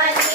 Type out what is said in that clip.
Bye.